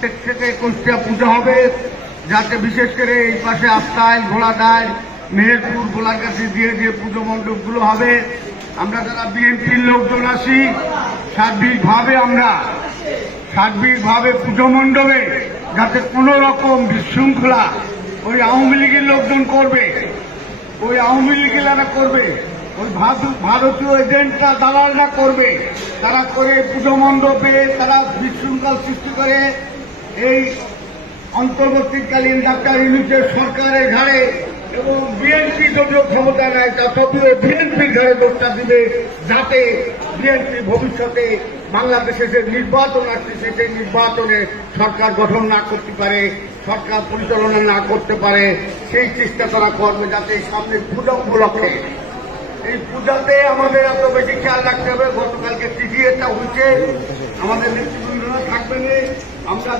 থেকে 21টা পুজো হবে, যাতে বিশেষ করে এই পাশে আফতাইল, ঘোড়াডাইল, মেহেরপুর, গোলারগাছি দিয়ে যে পুজো মণ্ডপগুলো হবে, আমরা যারা বিএনপির লোকজন আছি সার্বিকভাবে পুজো মণ্ডপে যাতে কোনো রকম বিশৃঙ্খলা ওই আওয়ামী লীগের লোকজন করবে, ওই আওয়ামী লীগেরা করবে, ওই ভারতীয় এজেন্টরা দালালরা করবে, তারা করে পুজো মণ্ডপে তারা বিশৃঙ্খল সৃষ্টি করে এই অন্তর্বর্তীকালীন ডাক্তার ইউনূসের সরকারের ঘাড়ে এবং বিএনপি যদিও ক্ষমতা নেয় তথাপিও বিএনপির ঘাড়ে দোষটা দিবে, যাতে বিএনপি ভবিষ্যতে বাংলাদেশে যে নির্বাচন আসছে সেই নির্বাচনে সরকার গঠন না করতে পারে, সরকার পরিচালনা না করতে পারে, সেই চেষ্টা তারা করবে, যাতে সামনে পূজা উপলক্ষে এই পূজাতে আমাদের এত বেশি খেয়াল রাখতে হবে। গতকালকে চিঠি এটা হয়েছে, আমাদের নেতৃবৃন্দরা থাকবেন, আমরা